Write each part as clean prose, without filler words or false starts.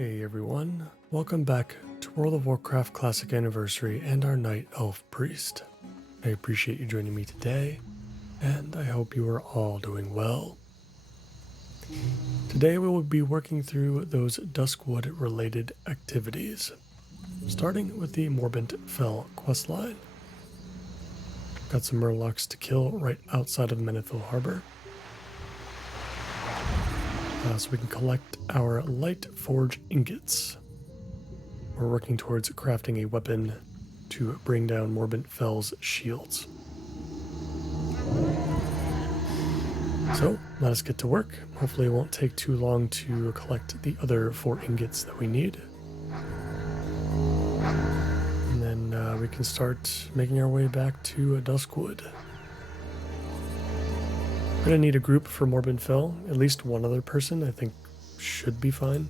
Hey everyone, welcome back to World of Warcraft Classic Anniversary and our Night Elf Priest. I appreciate you joining me today, and I hope you are all doing well. Today we will be working through those Duskwood related activities, starting with the Morbent Fell questline. Got some murlocs to kill right outside of Menethil Harbor. So we can collect our light forge ingots. We're working towards crafting a weapon to bring down Morbent Fell's shields. So let us get to work. Hopefully it won't take too long to collect the other 4 ingots that we need. And then we can start making our way back to Duskwood. We're going to need a group for Morbent Fell. At least one other person, I think, should be fine.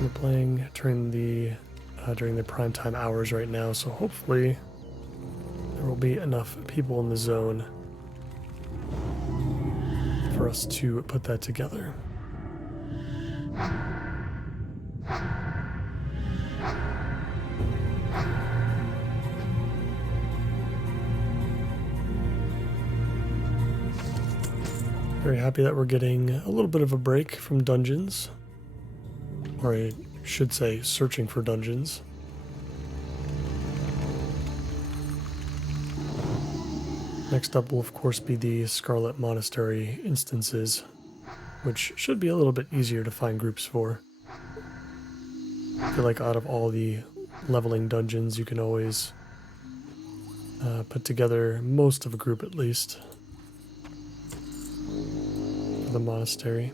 We're playing during the prime time hours right now, so hopefully there will be enough people in the zone for us to put that together. Very happy that we're getting a little bit of a break from dungeons, or I should say searching for dungeons. Next up will of course be the Scarlet Monastery instances, which should be a little bit easier to find groups for. I feel like out of all the leveling dungeons you can always put together most of a group at least. The monastery.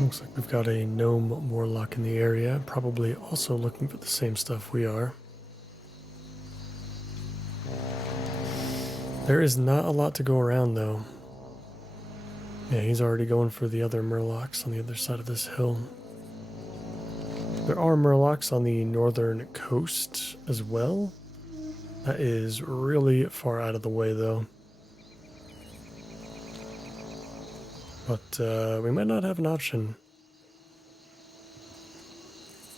Looks like we've got a gnome warlock in the area, probably also looking for the same stuff we are. There is not a lot to go around though. Yeah, he's already going for the other murlocs on the other side of this hill. There are murlocs on the northern coast as well. That is really far out of the way though. But we might not have an option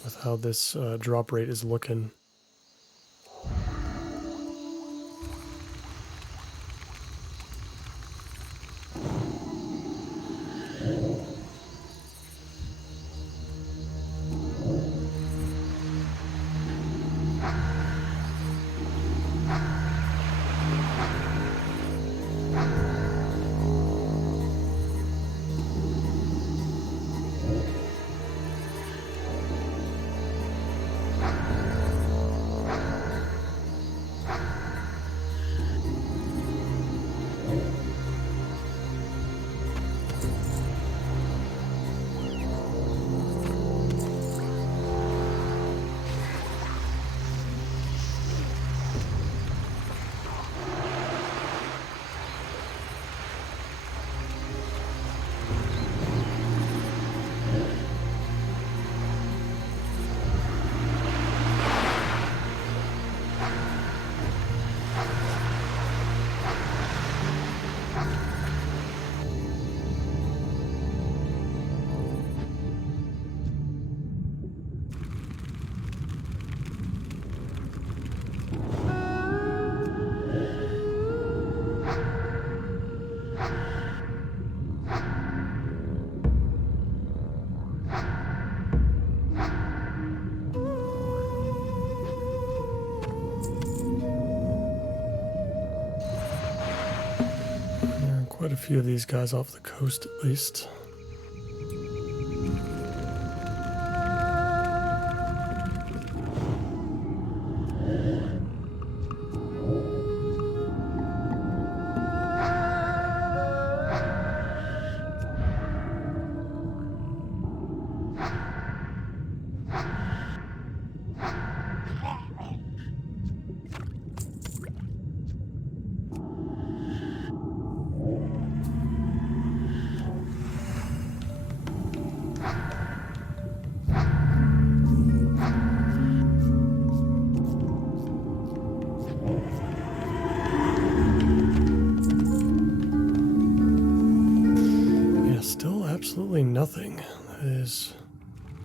with how this drop rate is looking. Quite a few of these guys off the coast at least. absolutely nothing. That is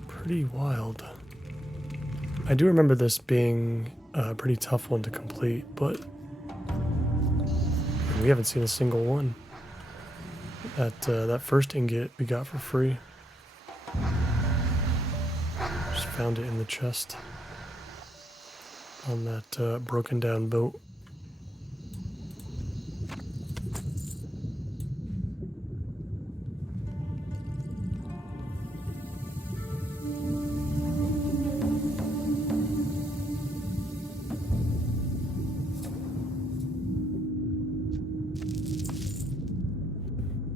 pretty wild. I do remember this being a pretty tough one to complete, but we haven't seen a single one. That first ingot we got for free. Just found it in the chest on that broken down boat.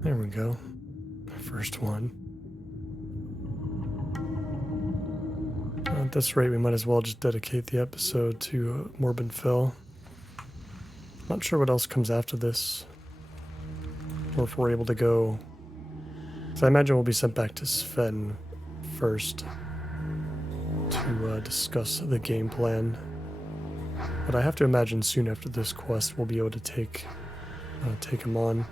There we go. First one. At this rate, we might as well just dedicate the episode to Morbid Fell. Not sure what else comes after this, or if we're able to go. So I imagine we'll be sent back to Sven first to discuss the game plan. But I have to imagine soon after this quest we'll be able to take him on.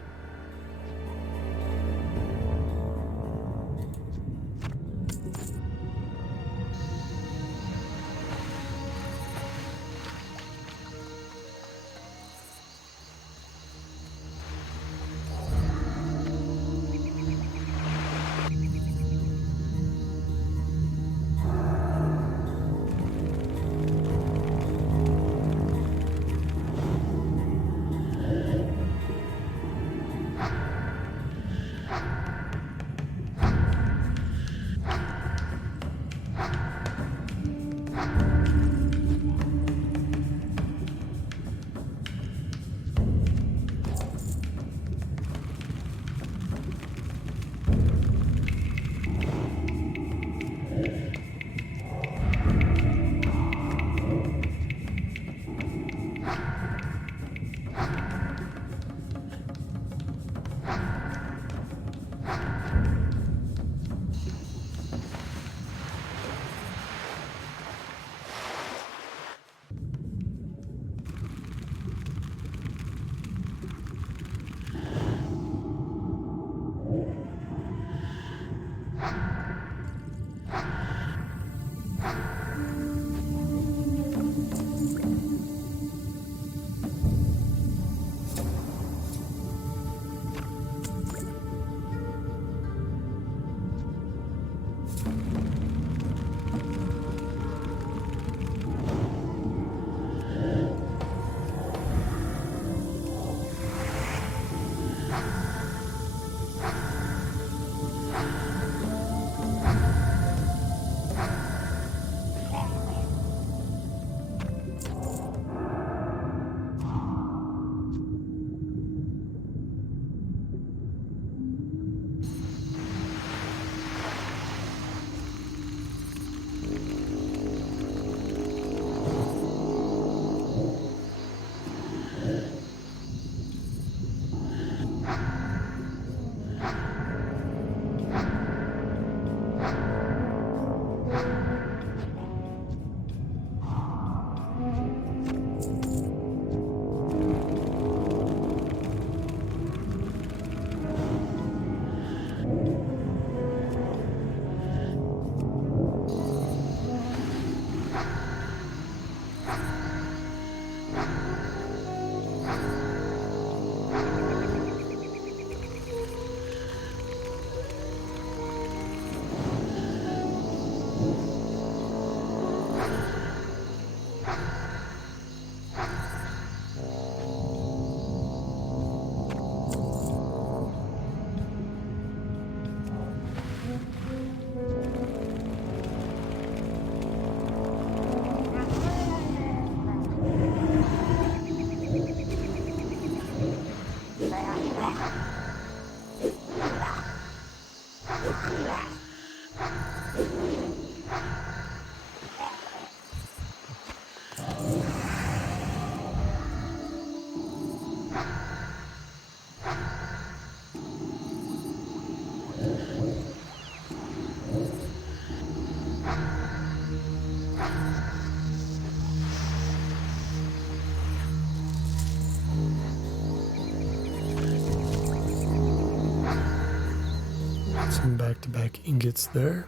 Some back-to-back ingots there.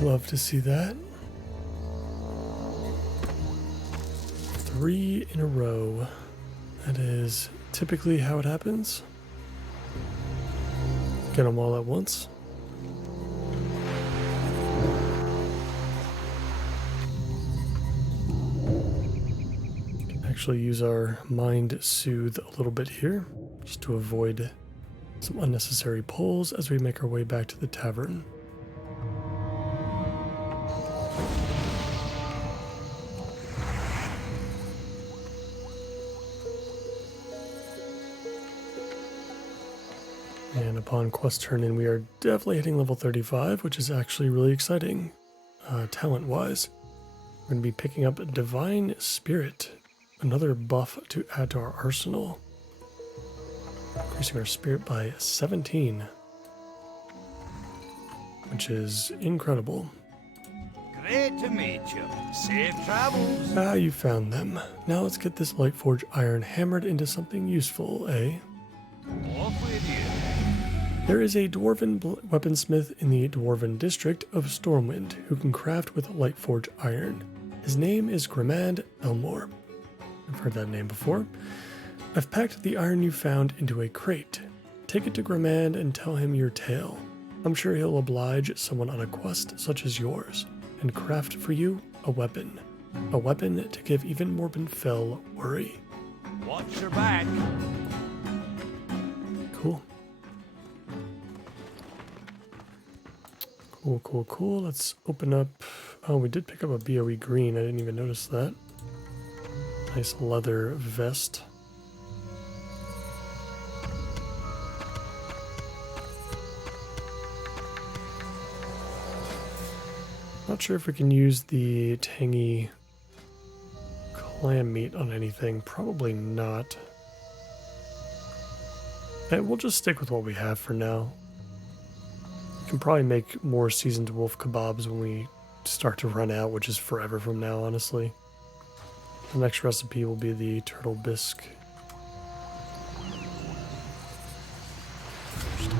Love to see that. 3 in a row. That is typically how it happens. Get them all at once. Can actually use our Mind Soothe a little bit here, just to avoid some unnecessary pulls as we make our way back to the tavern. And upon quest turn in, we are definitely hitting level 35, which is actually really exciting, talent-wise. We're going to be picking up Divine Spirit, another buff to add to our arsenal. Increasing our spirit by 17, which is incredible. Great to meet you. Safe travels. Ah, you found them. Now let's get this Lightforge iron hammered into something useful, eh? Off with you. There is a dwarven weaponsmith in the dwarven district of Stormwind who can craft with Lightforge iron. His name is Grimand Elmore. I've heard that name before. I've packed the iron you found into a crate. Take it to Grimand and tell him your tale. I'm sure he'll oblige someone on a quest such as yours, and craft for you a weapon. A weapon to give even Morbin Fell worry. Watch your back. Cool. Cool. Let's open up. Oh, we did pick up a BOE green. I didn't even notice that. Nice leather vest. Not sure if we can use the tangy clam meat on anything. Probably not. And we'll just stick with what we have for now. We can probably make more seasoned wolf kebabs when we start to run out, which is forever from now, honestly. The next recipe will be the turtle bisque.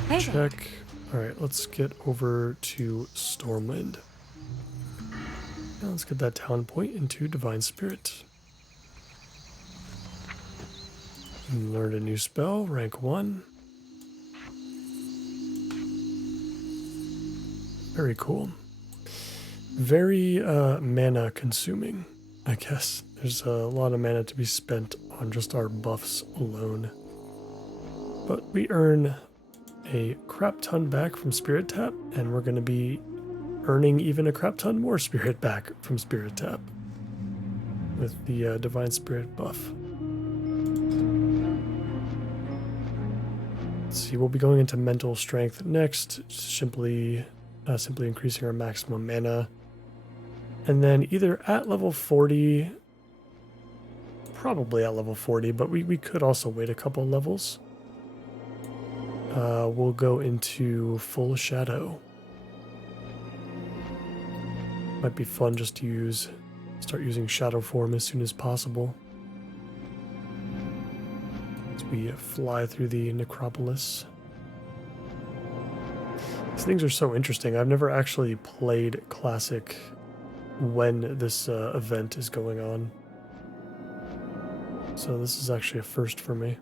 Just check. Alright, let's get over to Stormwind. Now let's get that talent point into Divine Spirit. Learned a new spell, rank 1. Very cool. Very mana consuming, I guess. There's a lot of mana to be spent on just our buffs alone. But we earn a crap ton back from Spirit Tap, and we're going to be earning even a crap ton more Spirit back from Spirit Tap with the Divine Spirit buff. Let's see, we'll be going into Mental Strength next, simply increasing our maximum mana. And then either at level 40, probably at level 40, but we could also wait a couple levels. We'll go into Full Shadow. Might be fun just to start using Shadow Form as soon as possible. As we fly through the necropolis. These things are so interesting. I've never actually played Classic when this event is going on. So this is actually a first for me.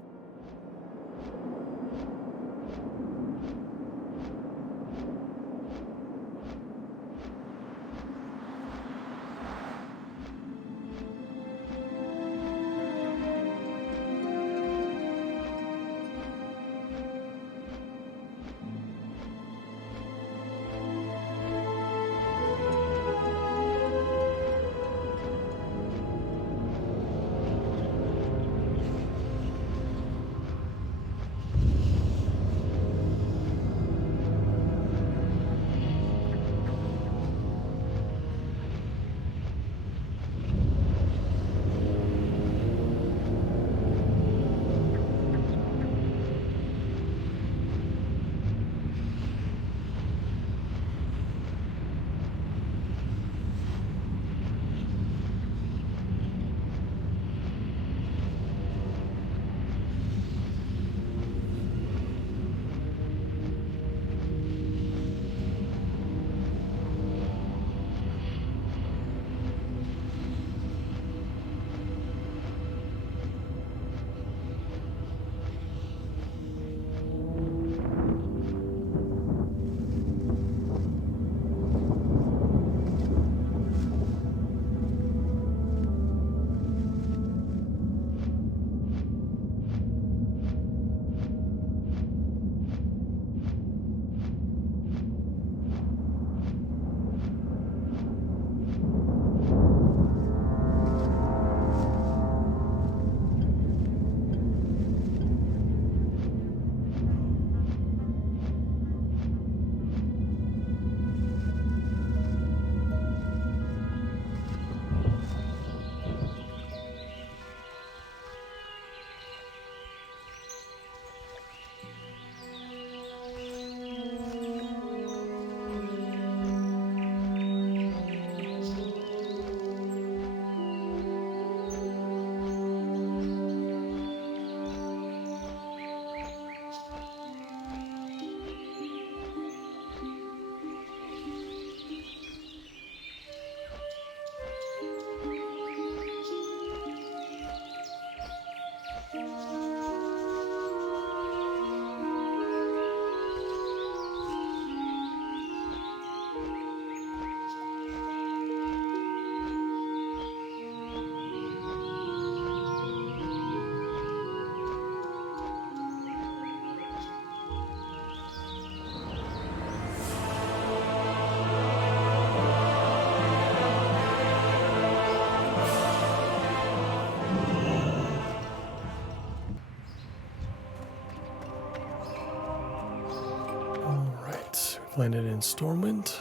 landed in Stormwind.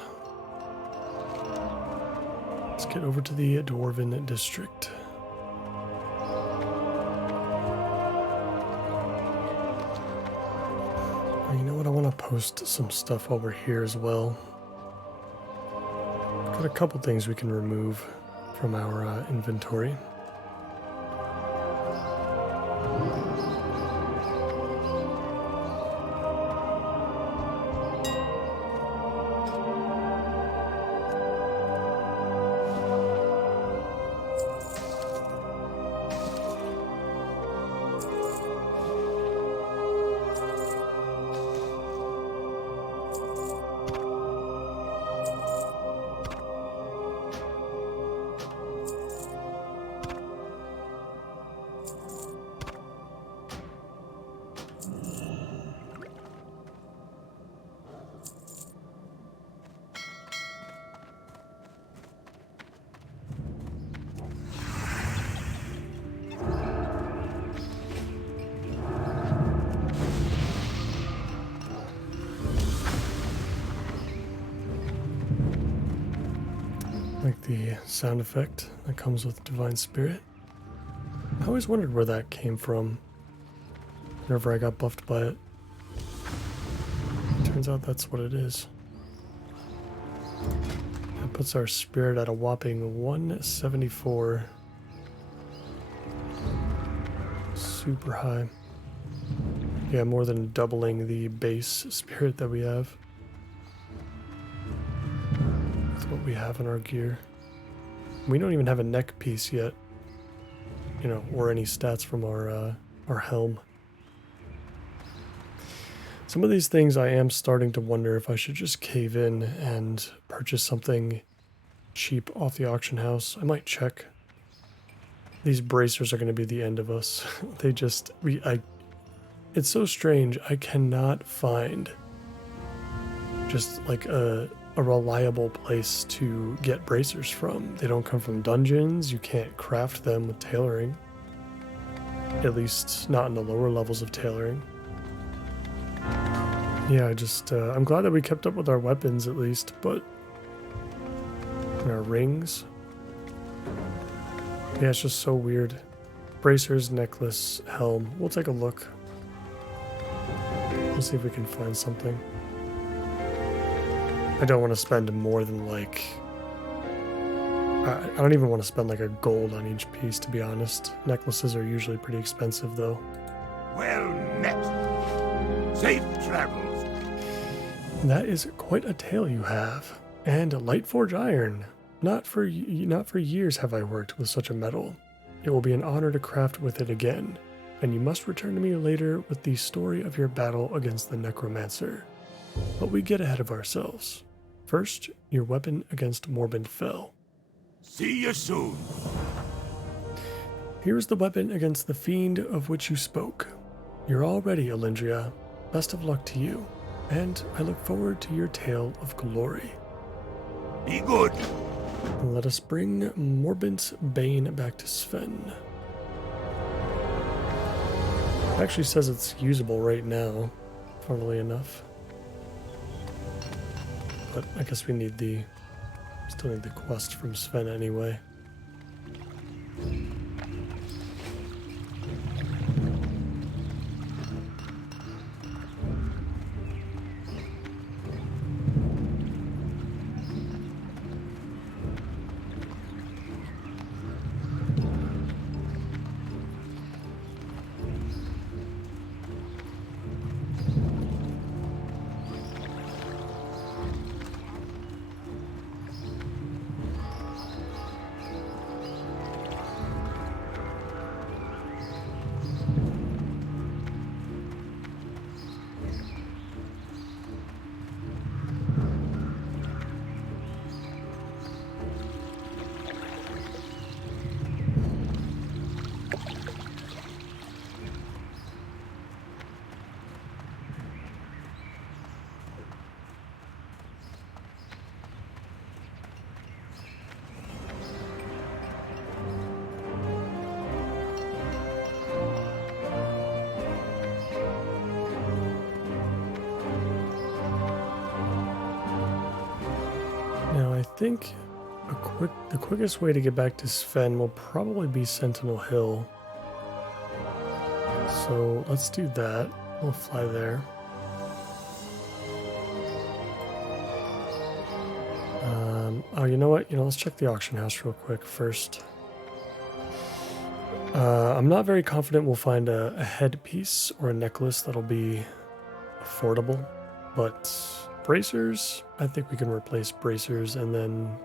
Let's get over to the Dwarven District. You know what? I want to post some stuff over here as well. Got a couple things we can remove from our inventory. Like the sound effect that comes with Divine Spirit. I always wondered where that came from whenever I got buffed by it. Turns out that's what it is. That puts our spirit at a whopping 174. Super high. Yeah, more than doubling the base spirit that we have. What we have in our gear. We don't even have a neck piece yet, you know, or any stats from our helm. Some of these things I am starting to wonder if I should just cave in and purchase something cheap off the auction house. I might check. These bracers are going to be the end of us. They just it's so strange. I cannot find just like a reliable place to get bracers from. They don't come from dungeons. You can't craft them with tailoring. At least not in the lower levels of tailoring. Yeah, I'm glad that we kept up with our weapons at least, but and our rings. Yeah, it's just so weird. Bracers, necklace, helm. We'll take a look. We'll see if we can find something. I don't want to spend more than like... I don't even want to spend like a gold on each piece, to be honest. Necklaces are usually pretty expensive, though. Well met. Safe travels. That is quite a tale you have. And a Lightforge iron. Not for years have I worked with such a metal. It will be an honor to craft with it again. And you must return to me later with the story of your battle against the Necromancer. But we get ahead of ourselves. First, your weapon against Morbid fell. See you soon. Here is the weapon against the fiend of which you spoke. You're all ready, Alindria. Best of luck to you, and I look forward to your tale of glory. Be good. Let us bring Morbid's Bane back to Sven. It actually says it's usable right now, funnily enough. But I guess we still need the quest from Sven anyway. think the quickest way to get back to Sven will probably be Sentinel Hill. So let's do that. We'll fly there. Oh, you know what? Let's check the auction house real quick first. I'm not very confident we'll find a headpiece or a necklace that'll be affordable, but bracers, I think we can replace bracers, and then,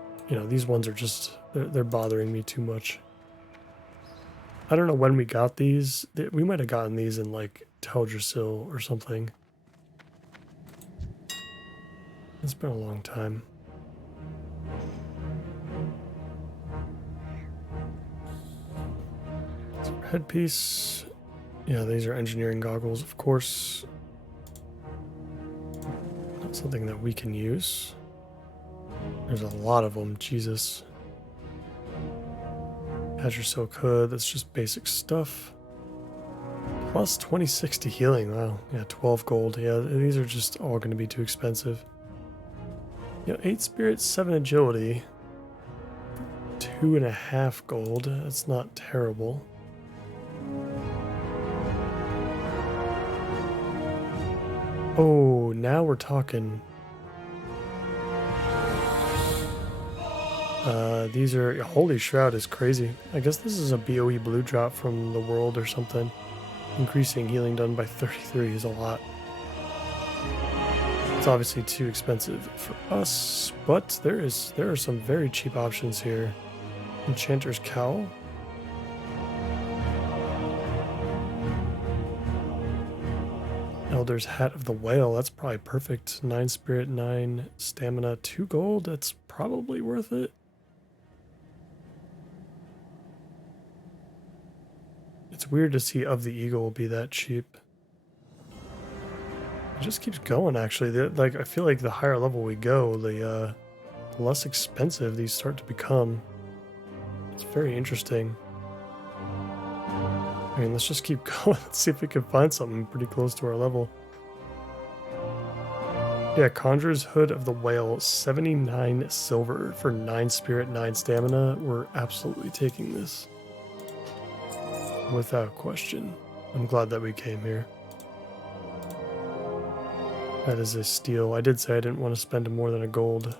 these ones are just, they're bothering me too much. I don't know when we got these. We might have gotten these in, like, Teldrassil or something. It's been a long time. Headpiece. Yeah, these are engineering goggles, of course. Not something that we can use. There's a lot of them, Jesus. Azure Silk Hood, that's just basic stuff. Plus 26 to healing, wow. Yeah, 12 gold. Yeah, these are just all going to be too expensive. 8 spirit, 7 agility. 2.5 gold, that's not terrible. Oh, now we're talking. These are... Holy Shroud is crazy. I guess this is a BOE blue drop from the world or something. Increasing healing done by 33 is a lot. It's obviously too expensive for us, but there are some very cheap options here. Enchanter's Cowl. Elder's Hat of the Whale, that's probably perfect. 9 spirit, 9 stamina, 2 gold, that's probably worth it. It's weird to see Of the Eagle be that cheap. It just keeps going, actually. Like, I feel like the higher level we go, the less expensive these start to become. It's very interesting. I mean, let's just keep going. Let's see if we can find something pretty close to our level. Yeah, Conjurer's Hood of the Whale, 79 silver for 9 spirit, 9 stamina. We're absolutely taking this. Without question. I'm glad that we came here. That is a steal. I did say I didn't want to spend more than a gold.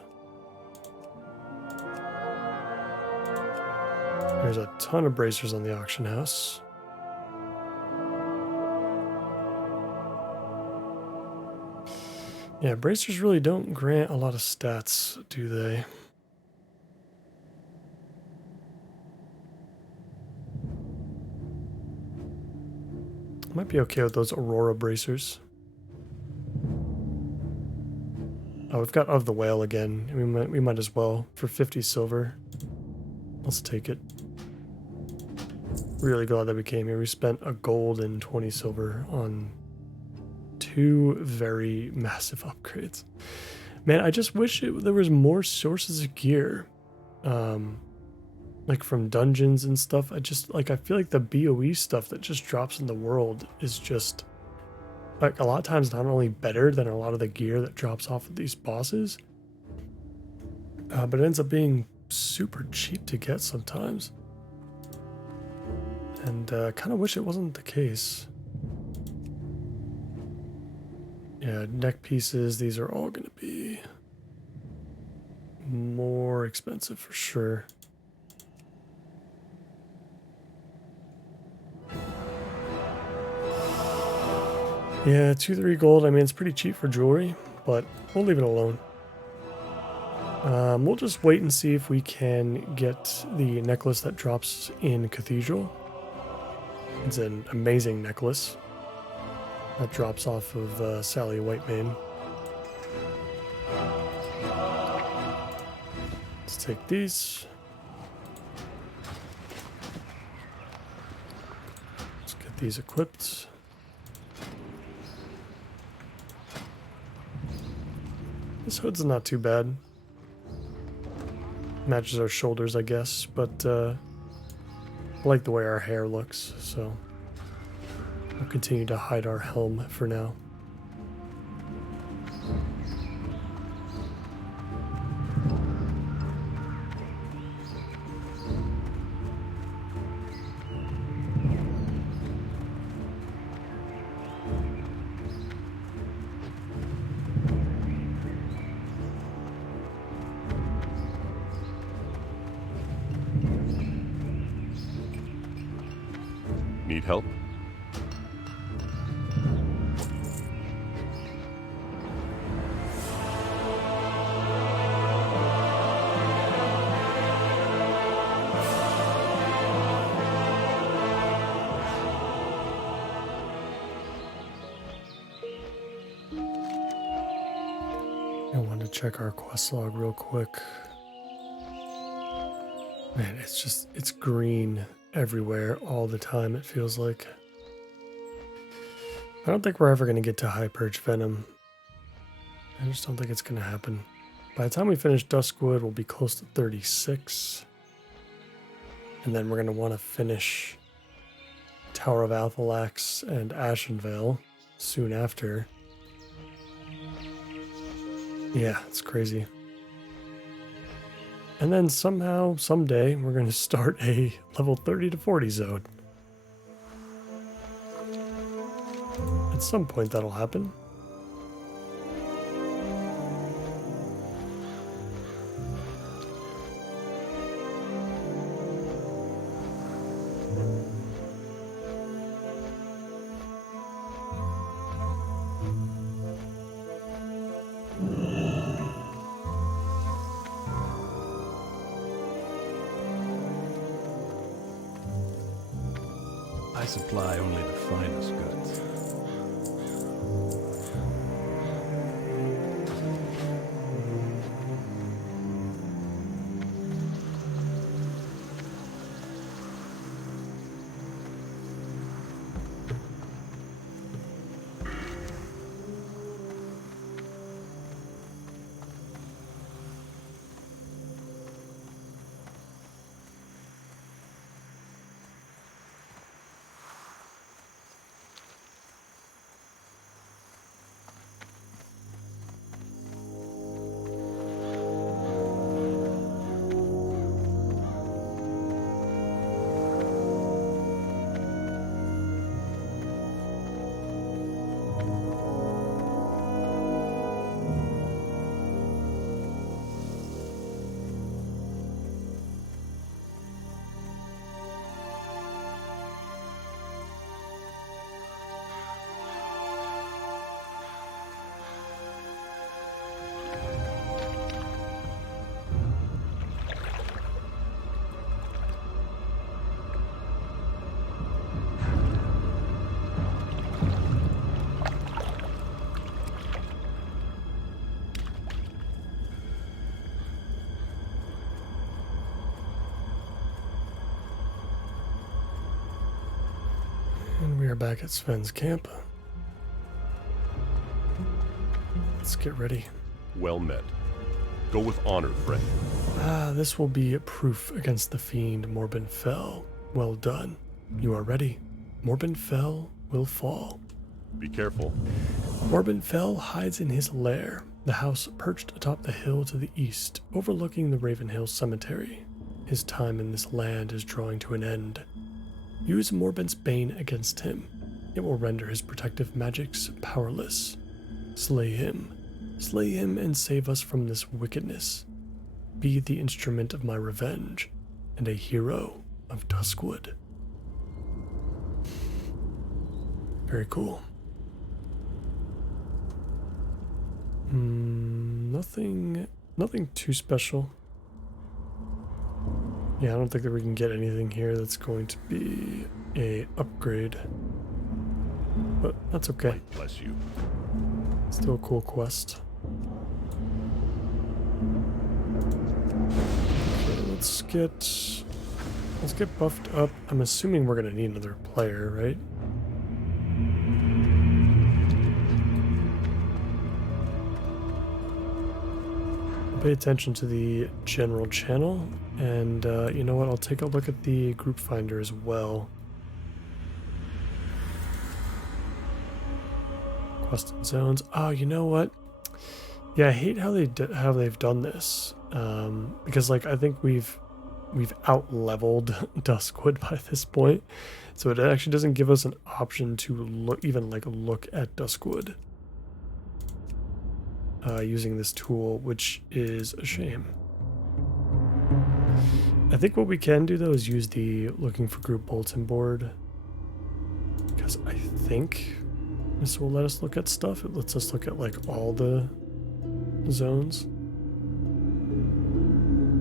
There's a ton of bracers on the auction house. Yeah, bracers really don't grant a lot of stats, do they? Might be okay with those Aurora bracers. Oh, we've got Of the Whale again. We might as well for 50 silver. Let's take it. Really glad that we came here. We spent a gold and 20 silver on 2 very massive upgrades. Man, I just wish there was more sources of gear. Like from dungeons and stuff. I feel like the BOE stuff that just drops in the world is just, like, a lot of times not only better than a lot of the gear that drops off of these bosses, but it ends up being super cheap to get sometimes. And kind of wish it wasn't the case. Yeah, neck pieces, these are all going to be more expensive for sure. Yeah, 2-3 gold. I mean, it's pretty cheap for jewelry, but we'll leave it alone. We'll just wait and see if we can get the necklace that drops in Cathedral. It's an amazing necklace that drops off of Sally Whitemane. Let's take these. Let's get these equipped. This hood's not too bad. Matches our shoulders, I guess, but I like the way our hair looks, so we'll continue to hide our helm for now. Need help? I want to check our quest log real quick. Man, it's green everywhere all the time, it feels like. I don't think we're ever going to get to high perch venom. I just don't think it's going to happen. By the time we finish Duskwood, we'll be close to 36. And then we're going to want to finish Tower of Athalax and Ashenvale soon after. Yeah, it's crazy. And then somehow, someday, we're going to start a level 30 to 40 zone. At some point that'll happen. I supply only the finest goods. And we are back at Sven's camp. Let's get ready. Well met. Go with honor, friend. This will be proof against the fiend Morbin Fell. Well done. You are ready. Morbin Fell will fall. Be careful. Morbin Fell hides in his lair, the house perched atop the hill to the east, overlooking the Ravenhill Cemetery. His time in this land is drawing to an end. Use Morbin's Bane against him. It will render his protective magics powerless. Slay him. Slay him and save us from this wickedness. Be the instrument of my revenge, and a hero of Duskwood. Very cool. Nothing too special. Yeah, I don't think that we can get anything here that's going to be a upgrade. But that's okay. Light bless you. Still a cool quest. Okay, let's get buffed up. I'm assuming we're gonna need another player, right? Pay attention to the general channel, and you know what, I'll take a look at the group finder as well. Quest and zones. Oh, you know what? Yeah, I hate how they've done this, because like I think we've out-leveled Duskwood by this point, so it actually doesn't give us an option to look at Duskwood. Using this tool, which is a shame. I think what we can do though is use the looking for group bulletin board because I think this will let us look at stuff. It lets us look at like all the zones.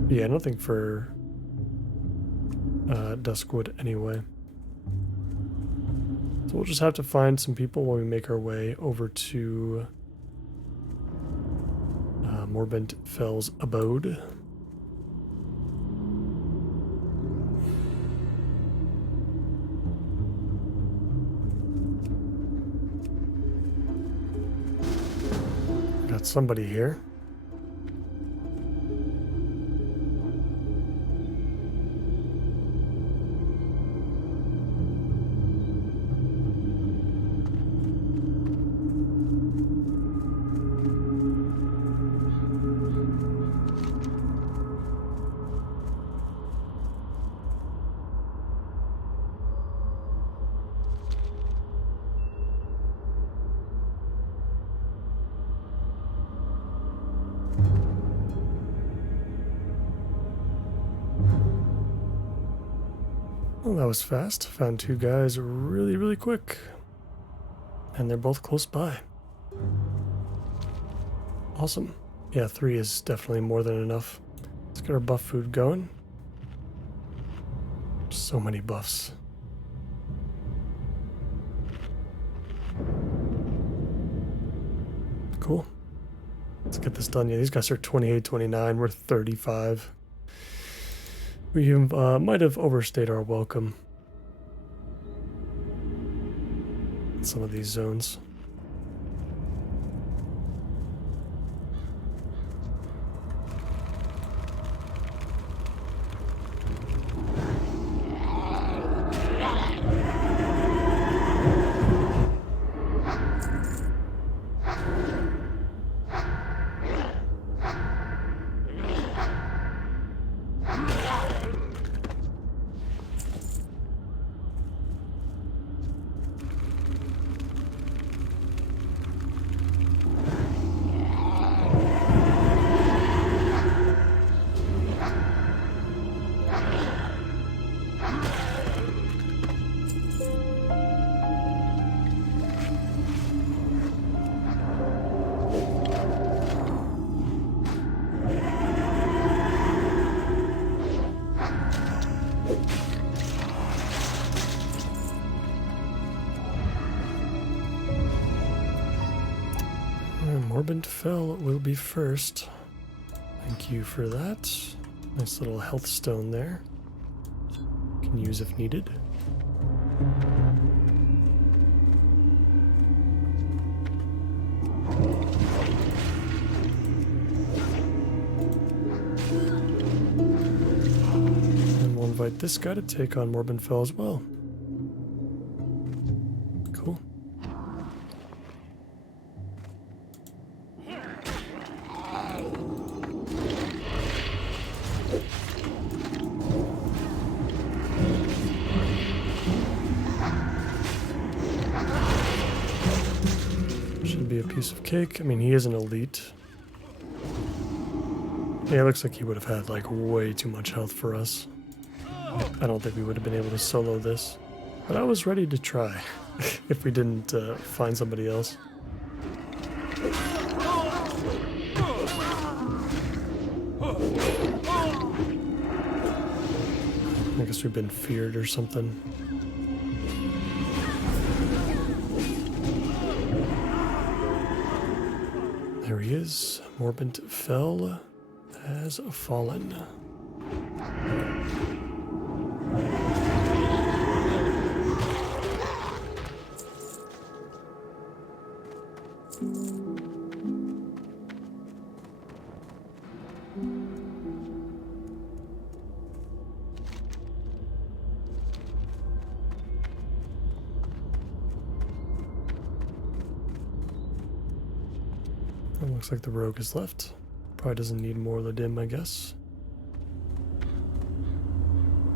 Yeah, nothing for Duskwood anyway. So we'll just have to find some people when we make our way over to Morbent Fell's abode. Got somebody here. Well, that was fast. Found two guys really, really quick. And they're both close by. Awesome. Yeah, 3 is definitely more than enough. Let's get our buff food going. So many buffs. Cool. Let's get this done. Yeah, these guys are 28, 29. We're 35. We might have overstayed our welcome in some of these zones. Morbent Fell will be first. Thank you for that. Nice little health stone there. Can use if needed. And we'll invite this guy to take on Morbent Fell as well. Cool. Be a piece of cake. I mean, he is an elite. Yeah, it looks like he would have had like way too much health for us. I don't think we would have been able to solo this, but I was ready to try if we didn't find somebody else. I guess we've been feared or something. There he is. Morbent Fell has fallen. Looks like the rogue is left. Probably doesn't need more Ladim, I guess.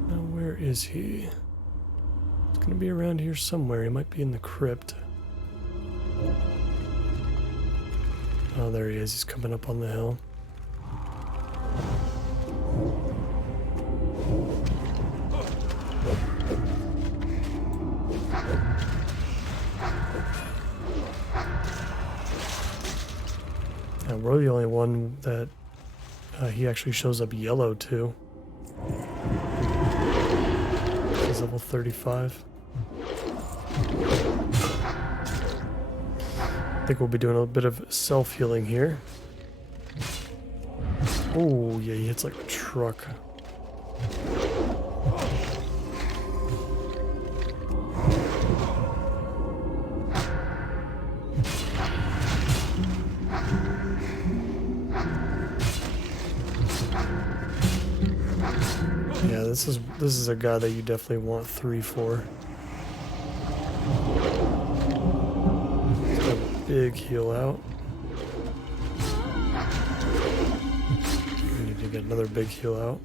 Now, where is he? He's gonna be around here somewhere. He might be in the crypt. Oh, there he is. He's coming up on the hill. we're the only one that he actually shows up yellow to. He's level 35. I think we'll be doing a bit of self-healing here. Oh, yeah, he hits like a truck. Yeah, this is a guy that you definitely want 3 for. He's got a big heal out. We need to get another big heal out.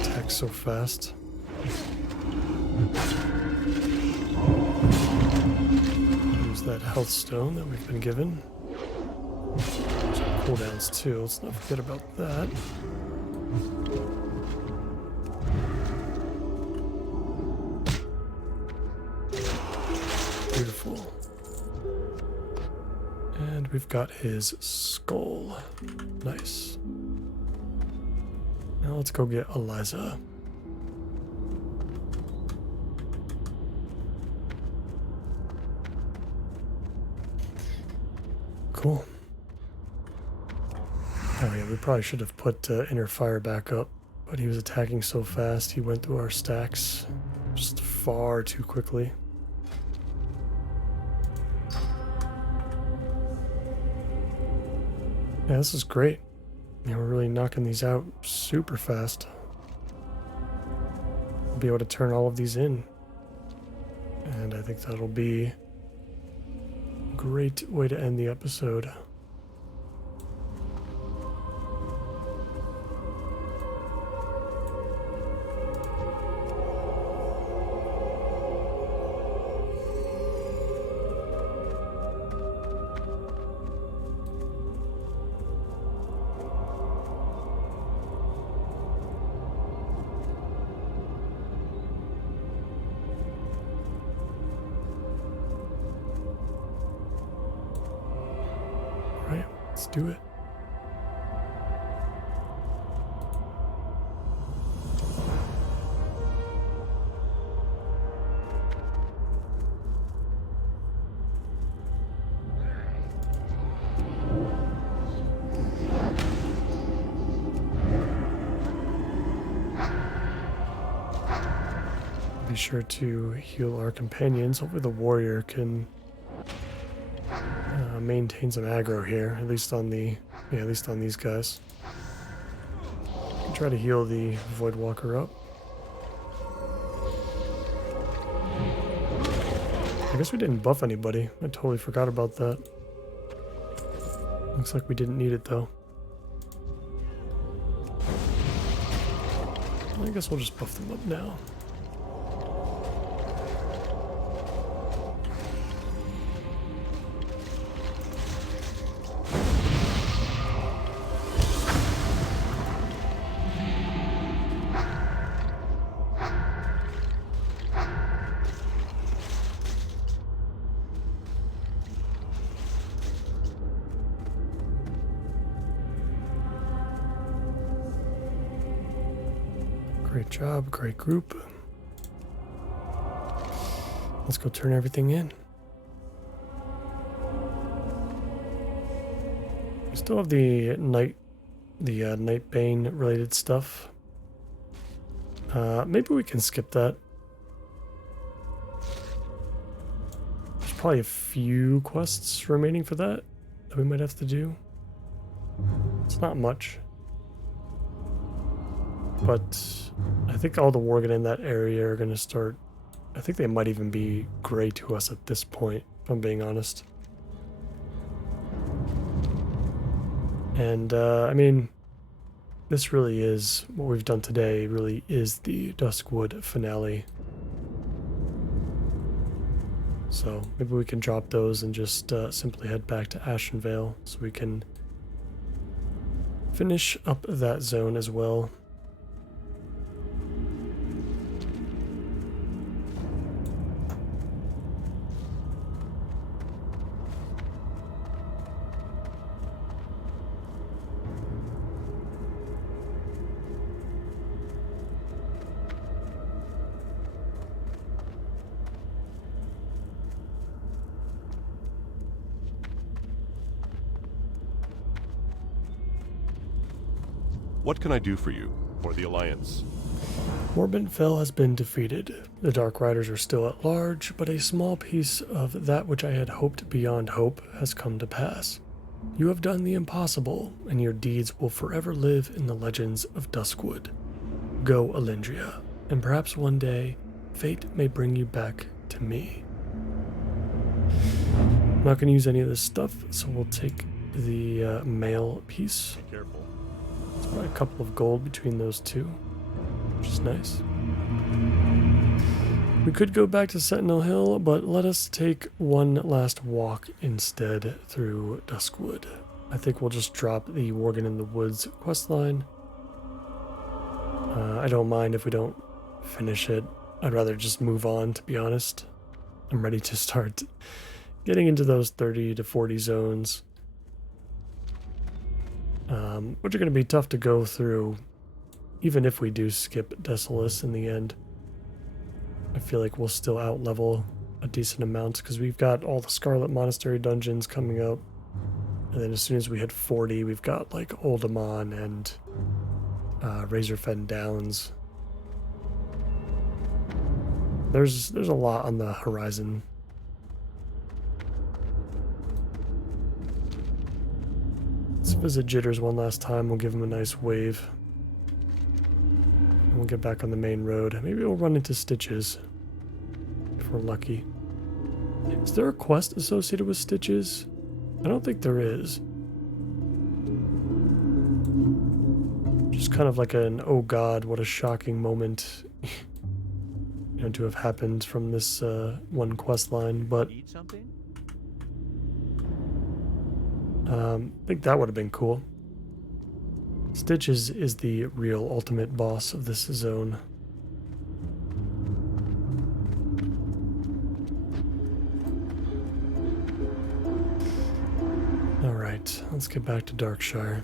Attacks so fast. Use that health stone that we've been given. Cooldowns too, let's not forget about that. Beautiful. And we've got his skull. Nice. Now let's go get Eliza. Cool. Oh yeah, we probably should have put Inner Fire back up, but he was attacking so fast, he went through our stacks just far too quickly. Yeah, this is great. Yeah, we're really knocking these out super fast. We'll be able to turn all of these in. And I think that'll be a great way to end the episode. Right, let's do it. Be sure to heal our companions. Hopefully the warrior can maintain some aggro here, at least on these guys. Try to heal the Voidwalker up. I guess we didn't buff anybody. I totally forgot about that. Looks like we didn't need it though. I guess we'll just buff them up now. Great job, great group. Let's go turn everything in. We still have the Nightbane related stuff. Maybe we can skip that. There's probably a few quests remaining for that we might have to do. It's not much. But I think all the Worgen in that area are going to start... I think they might even be gray to us at this point, if I'm being honest. And, I mean, this really is... What we've done today really is the Duskwood finale. So maybe we can drop those and just simply head back to Ashenvale so we can finish up that zone as well. What can I do for you, for the Alliance? Morbidfell has been defeated. The Dark Riders are still at large, but a small piece of that which I had hoped beyond hope has come to pass. You have done the impossible, and your deeds will forever live in the legends of Duskwood. Go, Alindria, and perhaps one day, fate may bring you back to me. I'm not going to use any of this stuff, so we'll take the mail piece. Be careful. It's probably a couple of gold between those two, which is nice. We could go back to Sentinel Hill, but let us take one last walk instead through Duskwood. I think we'll just drop the Worgen in the Woods questline. I don't mind if we don't finish it. I'd rather just move on, to be honest. I'm ready to start getting into those 30 to 40 zones, which are going to be tough to go through, even if we do skip Desolus in the end. I feel like we'll still out-level a decent amount, because we've got all the Scarlet Monastery dungeons coming up, and then as soon as we hit 40, we've got like Oldemon and Razorfen Downs. There's a lot on the horizon. Let's visit Jitters one last time. We'll give him a nice wave. And we'll get back on the main road. Maybe we'll run into Stitches if we're lucky. Is there a quest associated with Stitches? I don't think there is. Just kind of like an, oh god, what a shocking moment to have happened from this one quest line, but Eat something? I think that would have been cool. Stitches is the real ultimate boss of this zone. Alright, let's get back to Darkshire.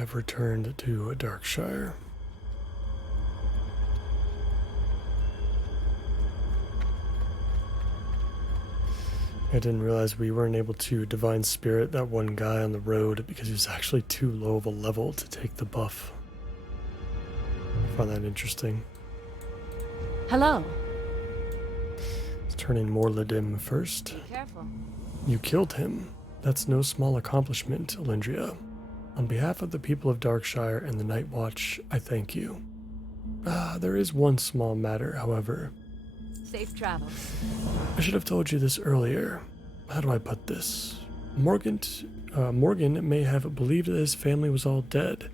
have returned to Darkshire. I didn't realize we weren't able to Divine Spirit that one guy on the road because he was actually too low of a level to take the buff. I find that interesting. Hello. Let's turn in Morladim first. Be careful. You killed him. That's no small accomplishment, Elendria. On behalf of the people of Darkshire and the Night Watch, I thank you. There is one small matter, however. Safe travels. I should have told you this earlier. How do I put this? Morgan may have believed that his family was all dead,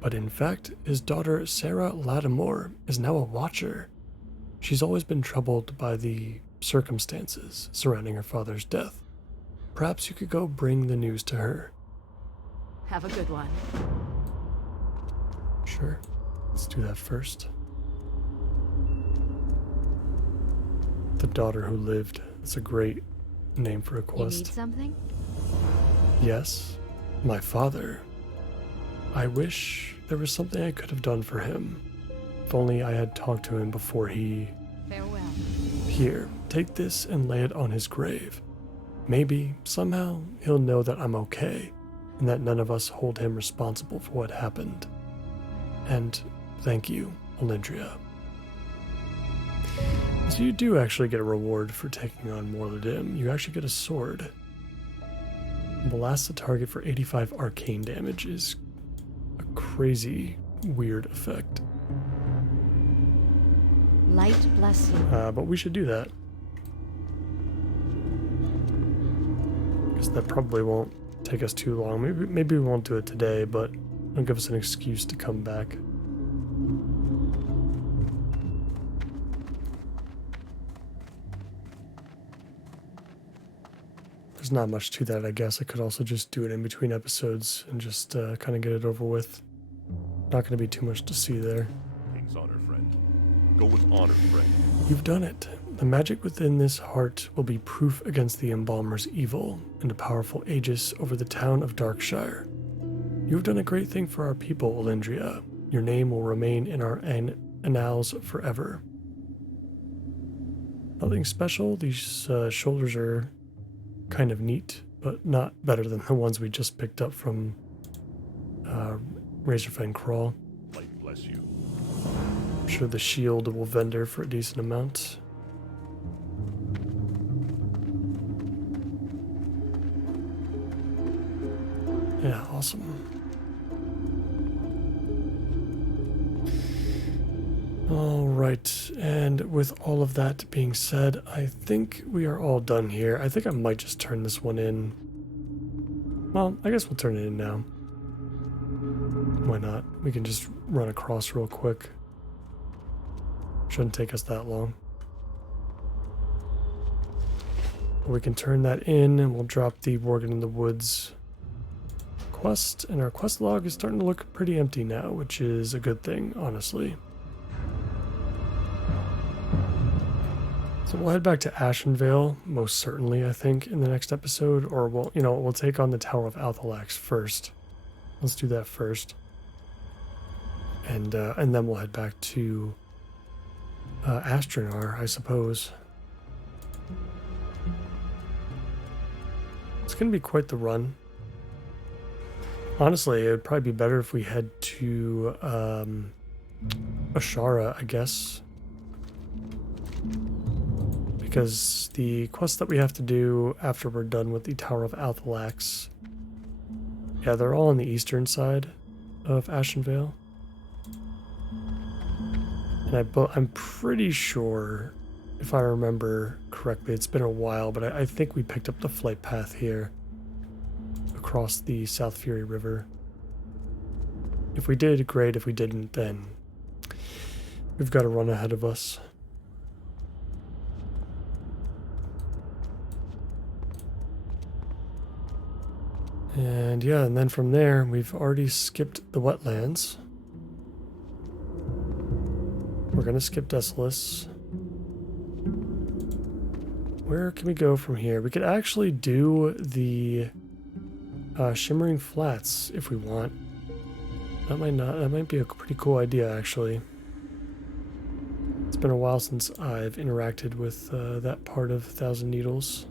but in fact, his daughter Sarah Lattimore is now a Watcher. She's always been troubled by the circumstances surrounding her father's death. Perhaps you could go bring the news to her. Have a good one. Sure. Let's do that first. The daughter who lived. That's a great name for a You quest. need something? Yes, my father. I wish there was something I could have done for him. If only I had talked to him before he... Farewell. Here, take this and lay it on his grave. Maybe, somehow, he'll know that I'm okay, and that none of us hold him responsible for what happened. And thank you, Elendria. So you do actually get a reward for taking on Morladim. You actually get a sword. Blast the target for 85 arcane damage is a crazy, weird effect. Light bless you. But we should do that. Because that probably won't take us too long. Maybe we won't do it today, but it'll give us an excuse to come back. There's not much to that, I guess. I could also just do it in between episodes and just kind of get it over with. Not going to be too much to see there. King's honor, friend. Go with honor, friend. You've done it. The magic within this heart will be proof against the Embalmer's evil and a powerful aegis over the town of Darkshire. You have done a great thing for our people, Elendria. Your name will remain in our annals forever. Nothing special. These shoulders are kind of neat, but not better than the ones we just picked up from Razorfang Crawl. Light bless you. I'm sure the shield will vendor for a decent amount. Yeah, awesome. All right, and with all of that being said, I think we are all done here. I think I might just turn this one in. Well, I guess we'll turn it in now. Why not? We can just run across real quick. Shouldn't take us that long. We can turn that in and we'll drop the Worgen in the Woods quest, and our quest log is starting to look pretty empty now, which is a good thing, honestly. So we'll head back to Ashenvale, most certainly, I think, in the next episode, or we'll take on the Tower of Althalax first. Let's do that first, and then we'll head back to Astronar, I suppose. It's gonna be quite the run. Honestly, it would probably be better if we head to Ashara, I guess. Because the quest that we have to do after we're done with the Tower of Althalax, yeah, they're all on the eastern side of Ashenvale. And I'm pretty sure, if I remember correctly, it's been a while, but I think we picked up the flight path here across the South Fury River. If we did, great. If we didn't, then we've got a run ahead of us. And yeah, and then from there, we've already skipped the wetlands. We're going to skip Desolace. Where can we go from here? We could actually do the Shimmering Flats if we want. That might be a pretty cool idea, actually. It's been a while since I've interacted with that part of Thousand Needles.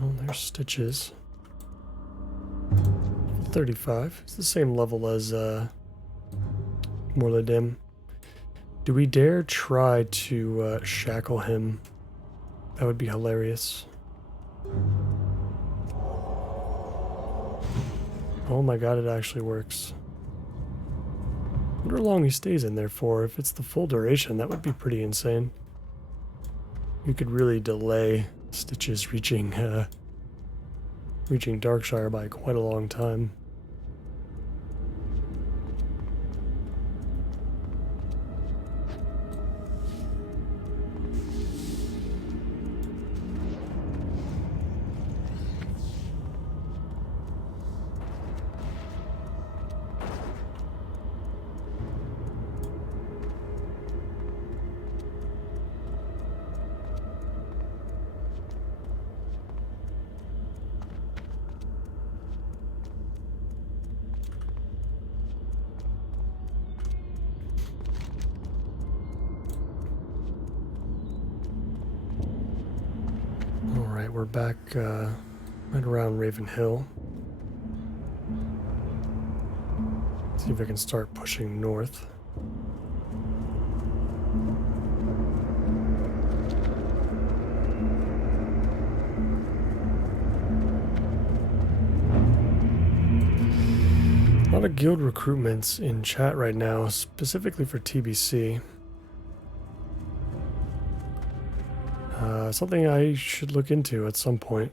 Oh, there's Stitches. 35. It's the same level as Morladim. Do we dare try to shackle him? That would be hilarious. Oh my god, it actually works. I wonder how long he stays in there for. If it's the full duration, that would be pretty insane. You could really delay Stitches reaching Darkshire by quite a long time. We're back right around Raven Hill. See if I can start pushing north. A lot of guild recruitments in chat right now, specifically for TBC. Something I should look into at some point.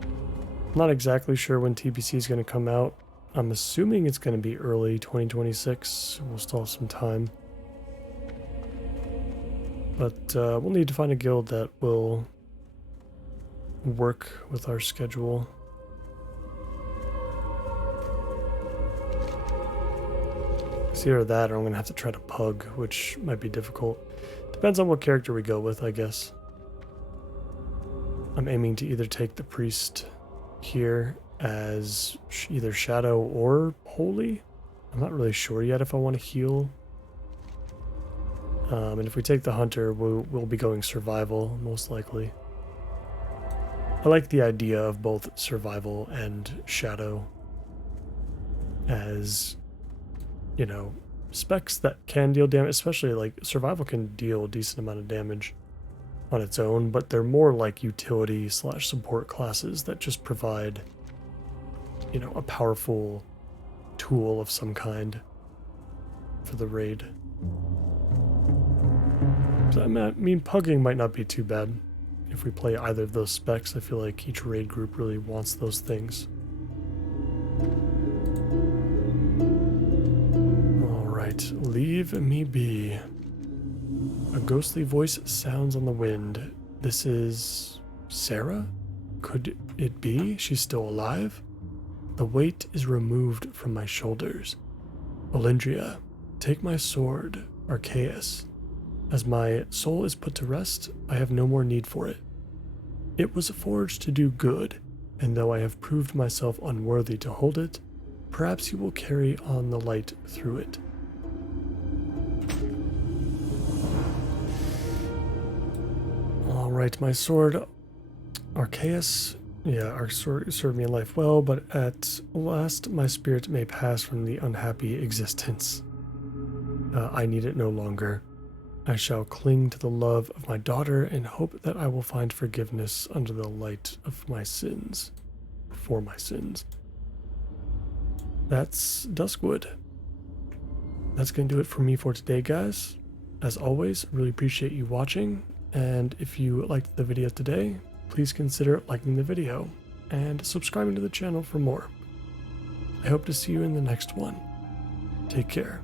I'm not exactly sure when TBC is going to come out. I'm assuming it's going to be early 2026. We'll still have some time. But we'll need to find a guild that will work with our schedule. It's either that or I'm going to have to try to pug, which might be difficult. Depends on what character we go with, I guess. I'm aiming to either take the priest here as either shadow or holy. I'm not really sure yet if I want to heal. And if we take the hunter, we'll be going survival, most likely. I like the idea of both survival and shadow as, you know, specs that can deal damage, especially like survival can deal a decent amount of damage on its own, but they're more like utility / support classes that just provide, you know, a powerful tool of some kind for the raid. So, I mean, pugging might not be too bad if we play either of those specs. I feel like each raid group really wants those things. Leave me be. A ghostly voice sounds on the wind. This is Sarah? Could it be she's still alive? The weight is removed from my shoulders. Olindria, take my sword, Arceus. As my soul is put to rest, I have no more need for it. It was forged to do good, and though I have proved myself unworthy to hold it, perhaps you will carry on the light through it. Alright, my sword, Arceus. Yeah, our sword served me in life well, but at last my spirit may pass from the unhappy existence. I need it no longer. I shall cling to the love of my daughter and hope that I will find forgiveness under the light of my sins. For my sins. That's Duskwood. that's going to do it for me for today, guys. As always, really appreciate you watching, and if you liked the video today, please consider liking the video and subscribing to the channel for more. I hope to see you in the next one. Take care.